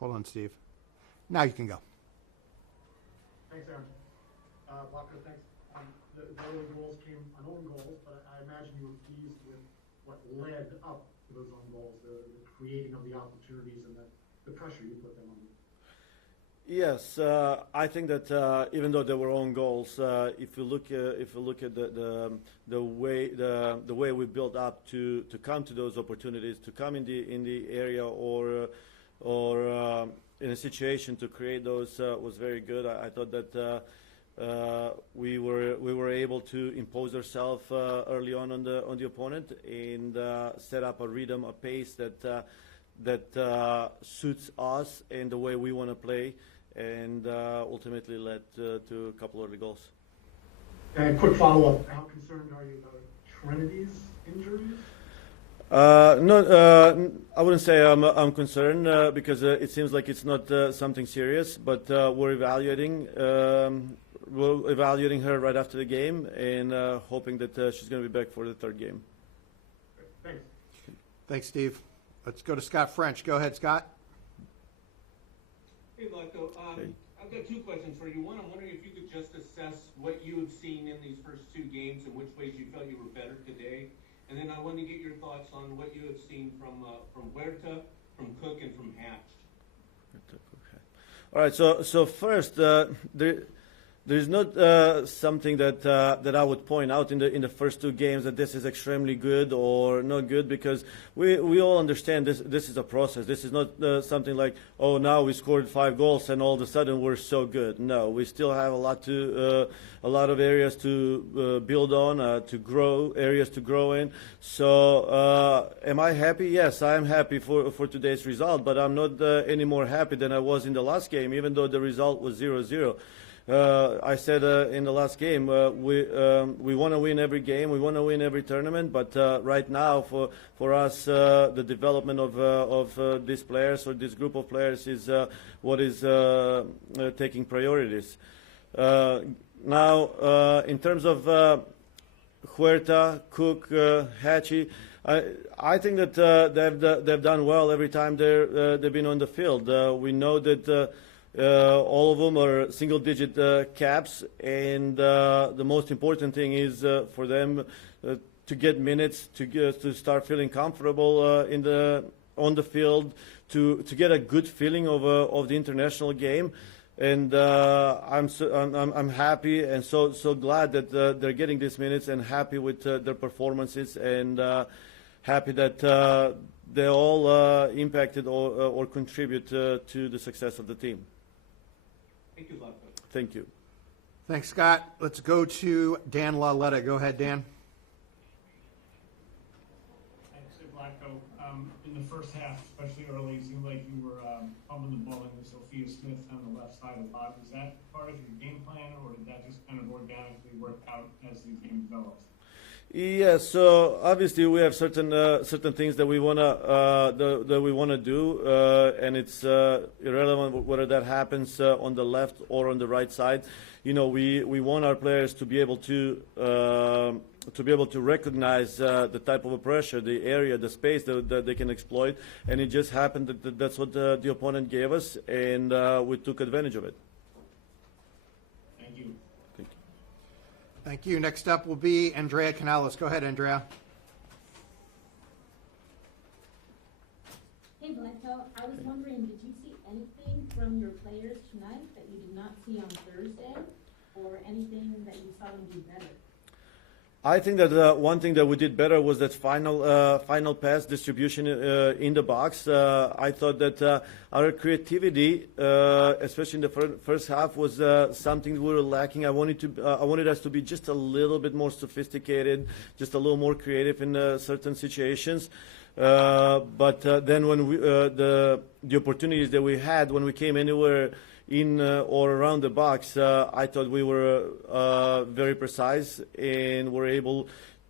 Hold on, Steve. Now you can go. Thanks, Aaron. Vlatko, thanks. The early goals came on own goals, but I imagine you were pleased with what led up to those own goals, the creating of the opportunities and the pressure you put them under. Yes, I think that even though there were own goals, if you look at the way we built up to come to those opportunities, to come in the area or in a situation to create those was very good. I thought that we were able to impose ourselves early on the opponent and set up a rhythm, a pace that suits us and the way we want to play, and ultimately led to a couple of early goals. And a quick follow-up: how concerned are you about Trinity's injuries? No, I wouldn't say I'm concerned because it seems like it's not something serious, but we're evaluating. We're evaluating her right after the game and hoping that she's going to be back for the third game. Thanks. Thanks, Steve. Let's go to Scott French. Go ahead, Scott. Hey, Vlatko. Hey. I've got two questions for you. One, I'm wondering if you could just assess what you have seen in these first two games and which ways you felt you were better today. And then I want to get your thoughts on what you have seen from Huerta, from Cook, and from Hatch. All right. So first, there's not something that I would point out in the first two games that this is extremely good or not good, because we all understand this is a process. This is not something like, oh, now we scored 5 goals and all of a sudden we're so good. No, we still have a lot of areas to build on, to grow, areas to grow in. So am I happy? Yes, I am happy for today's result, but I'm not any more happy than I was in the last game, even though the result was 0-0. I said in the last game, we want to win every game, we want to win every tournament, but right now for us, the development of these players or this group of players is what is taking priorities. Now, in terms of Huerta, Cook, Hatchie, I think that they've done well every time they've been on the field. We know that all of them are single-digit caps, and the most important thing is for them to get minutes, to start feeling comfortable on the field, to get a good feeling of the international game. And I'm happy and so glad that they're getting these minutes, and happy with their performances, and happy that they all impacted or contribute to the success of the team. Thank you, Vlatko. Thank you. Thanks, Scott. Let's go to Dan Laletta. Go ahead, Dan. Thanks, Vlatko. In the first half, especially early, it seemed like you were pumping the ball into Sophia Smith on the left side of the box. Is that part of your game plan, or did that just kind of organically work out as the game develops? Yeah, so obviously we have certain things that we wanna do, and it's irrelevant whether that happens on the left or on the right side. You know, we want our players to be able to recognize the type of a pressure, the area, the space that they can exploit, and it just happened that that's what the opponent gave us, and we took advantage of it. Thank you. Thank you. Next up will be Andrea Canales. Go ahead, Andrea. Hey, Vlatko. I was wondering, did you see anything from your players tonight that you did not see on Thursday, or anything that you saw them do better? I think that one thing that we did better was that final pass distribution in the box. I thought that our creativity, especially in the first half, was something we were lacking. I wanted us to be just a little bit more sophisticated, just a little more creative in certain situations. But then when the opportunities that we had when we came anywhere in or around the box, I thought we were very precise and were able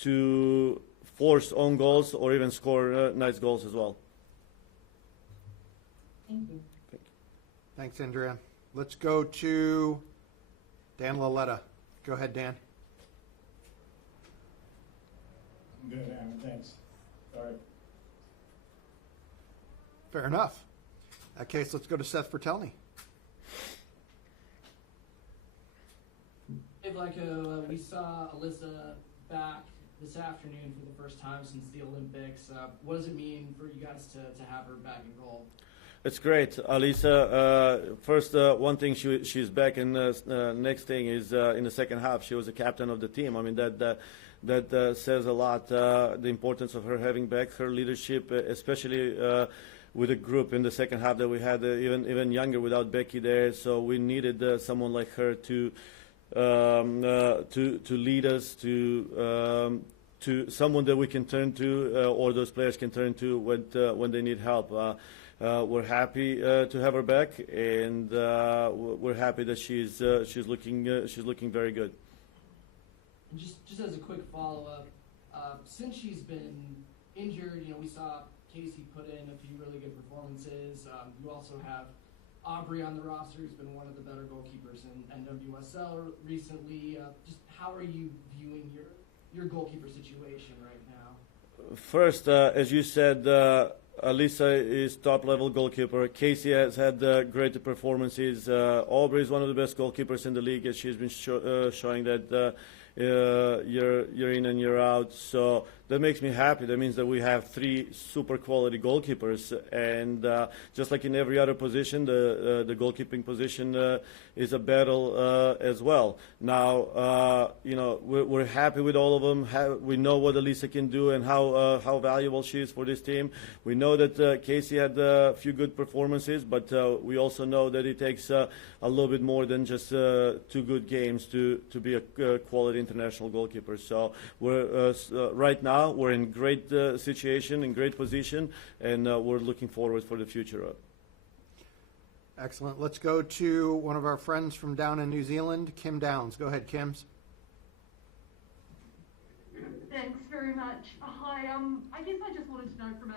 to force own goals or even score nice goals as well. Thank you. Thanks, Andrea. Let's go to Dan Laletta. Go ahead, Dan. I'm good, Aaron. Thanks. Sorry. Fair enough. In that case, let's go to Seth Bertelny. Hey, Vlatko, we saw Alyssa back this afternoon for the first time since the Olympics. What does it mean for you guys to have her back in goal? It's great, Alisa. First, one thing she's back, and next thing is in the second half she was the captain of the team. I mean that says a lot. The importance of her having back her leadership, especially with a group in the second half that we had even younger without Becky there. So we needed someone like her to lead us, to someone that we can turn to, or those players can turn to when they need help. We're happy to have her back, and we're happy that she's looking very good. And just as a quick follow-up, since she's been injured, we saw Casey put in a few really good performances. You also have Aubrey on the roster, who's been one of the better goalkeepers in NWSL recently. Just how are you viewing your goalkeeper situation right now? First, as you said, Alisa is top-level goalkeeper. Casey has had great performances. Aubrey is one of the best goalkeepers in the league, as she's been showing that year in and year out. So that makes me happy. That means that we have three super quality goalkeepers, and just like in every other position, the goalkeeping position is a battle as well. Now, we're happy with all of them. We know what Alisa can do and how valuable she is for this team. We know that Casey had a few good performances, but we also know that it takes a little bit more than just 2 good games to be a quality international goalkeeper. So we're right now we're in great situation, in great position, and we're looking forward for the future. Excellent. Let's go to one of our friends from down in New Zealand, Kim Downs. Go ahead, Kims. Thanks very much. Hi, I guess I just wanted to know from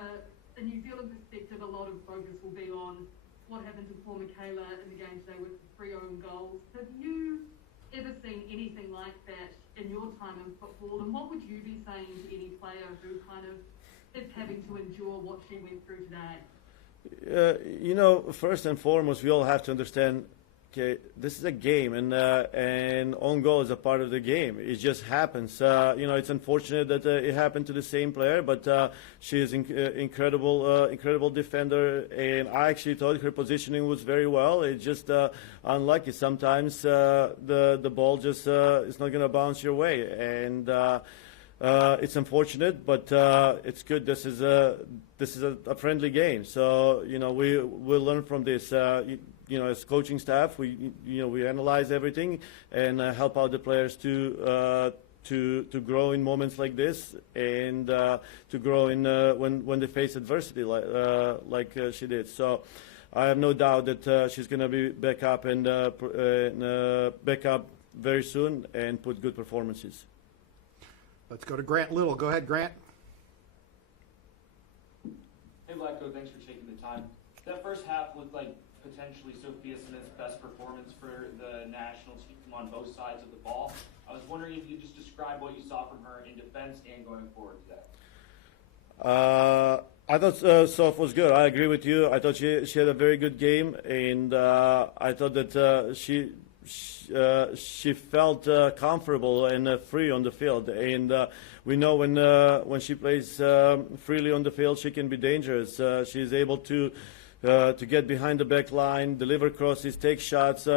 a New Zealand perspective, a lot of focus will be on what happened to poor Michaela in the game today with 3 own goals. Have you ever seen anything like that in your time in football? And what would you be saying to any player who kind of is having to endure what she went through today? First and foremost, we all have to understand, okay, this is a game, and own goal is a part of the game. It just happens. It's unfortunate that it happened to the same player, but she is incredible defender, and I actually thought her positioning was very well. It's just unlucky. Sometimes the ball just is not going to bounce your way, and it's unfortunate, but it's good. This is a friendly game, so we'll learn from this. As coaching staff, we analyze everything and help out the players to grow in moments like this, and to grow in when they face adversity like she did. So I have no doubt that she's going to be back up and back up very soon and put good performances. Let's go to Grant Little. Go ahead, Grant. Hey, Vlatko, thanks for taking the time. That first half looked like potentially Sophia Smith's best performance for the national team on both sides of the ball. I was wondering if you could just describe what you saw from her in defense and going forward today. I thought Soph was good. I agree with you. I thought she had a very good game, and I thought that she felt comfortable and free on the field. And we know when she plays freely on the field, she can be dangerous. She's able to get behind the back line, deliver crosses, take shots.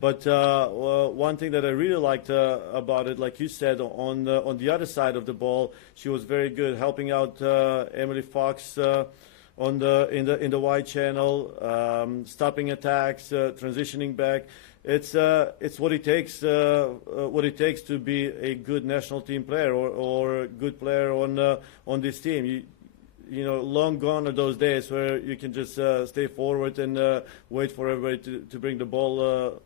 But one thing that I really liked about it, like you said, on the other side of the ball, she was very good, helping out Emily Fox in the wide channel, stopping attacks, transitioning back. It's what it takes to be a good national team player or a good player on this team. Long gone are those days where you can just stay forward and wait for everybody to bring the ball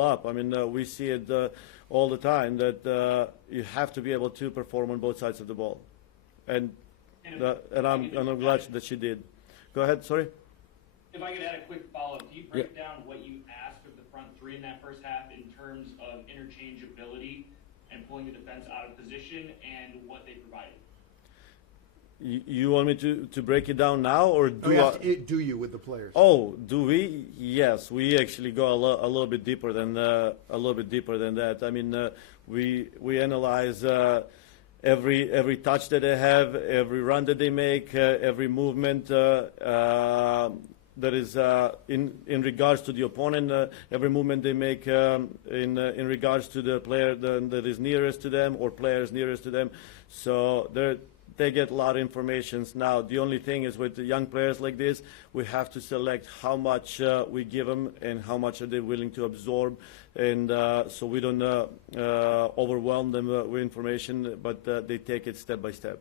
up. I mean, we see it all the time that you have to be able to perform on both sides of the ball, and I'm glad that she did. Go ahead. Sorry. If I could add a quick follow-up, can you break down what you asked of the front three in that first half in terms of interchangeability and pulling the defense out of position and what they provided? You want me to break it down now, or do Do you with the players? Oh, do we? Yes, we actually go a little bit deeper than that. I mean, we analyze every touch that they have, every run that they make, every movement that is in regards to the opponent, every movement they make in regards to the player that is nearest to them or players nearest to them. So they get a lot of information. Now, the only thing is with the young players like this, we have to select how much we give them and how much are they willing to absorb, and so we don't overwhelm them with information, but they take it step by step.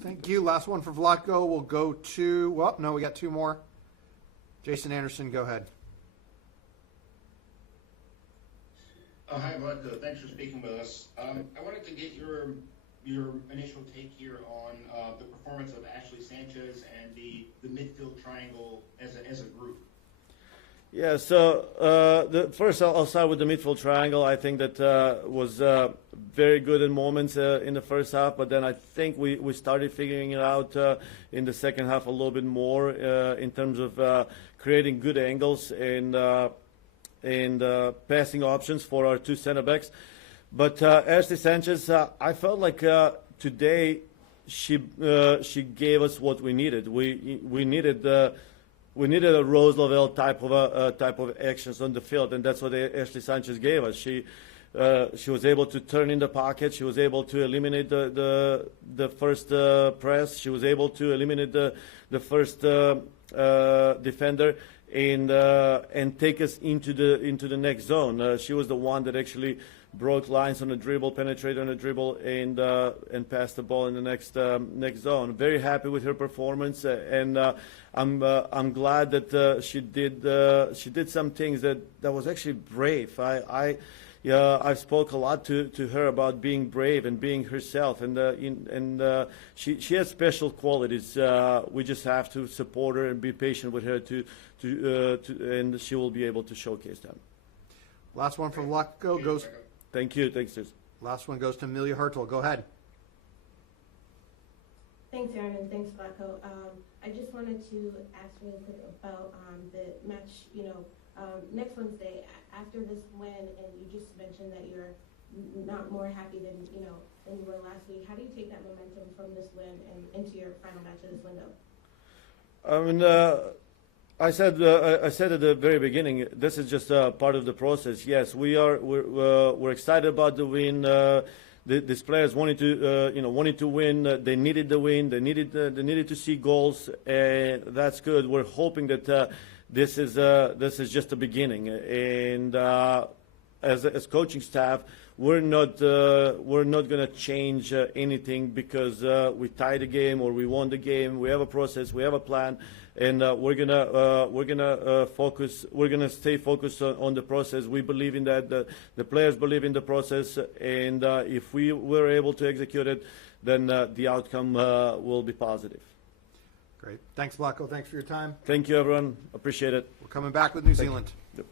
Thank you. Last one for Vlatko. We'll go to, well, no, we got two more. Jason Anderson, go ahead. Hi, Vlatko. Thanks for speaking with us. I wanted to get your initial take here on the performance of Ashley Sanchez and the midfield triangle as a group. Yeah, so first I'll start with the midfield triangle. I think that was very good in moments in the first half, but then I think we started figuring it out in the second half a little bit more in terms of creating good angles and passing options for our two center backs. But Ashley Sanchez, I felt like today she gave us what we needed. We needed a Rose Lavelle type of actions on the field, and that's what Ashley Sanchez gave us. She was able to turn in the pocket. She was able to eliminate the first press. She was able to eliminate the first defender and take us into the next zone. She was the one that actually broke lines on the dribble, penetrated on the dribble, and passed the ball in the next zone. Very happy with her performance, and I'm glad that she did some things that was actually brave. I spoke a lot to her about being brave and being herself, and she has special qualities. We just have to support her and be patient with her and she will be able to showcase them. Last one for Vlatko goes. Thank you. Thanks, Sis. Last one goes to Amelia Hertel. Go ahead. Thanks, Aaron, and thanks, Vlatko. I just wanted to ask really quick about the match, next Wednesday after this win, and you just mentioned that you're not more happy than you were last week. How do you take that momentum from this win and into your final match of this window? I mean, I said at the very beginning, this is just part of the process. Yes, we're excited about the win. These players wanted to win. They needed the win. They needed to see goals. That's good. We're hoping that this is just the beginning. And as coaching staff, we're not going to change anything because we tied the game or we won the game. We have a process. We have a plan. And we're gonna focus. We're gonna stay focused on the process. We believe in that. The players believe in the process, and if we were able to execute it, then the outcome will be positive. Great. Thanks, Vlatko. Thanks for your time. Thank you, everyone. Appreciate it. We're coming back with New Zealand. Yep.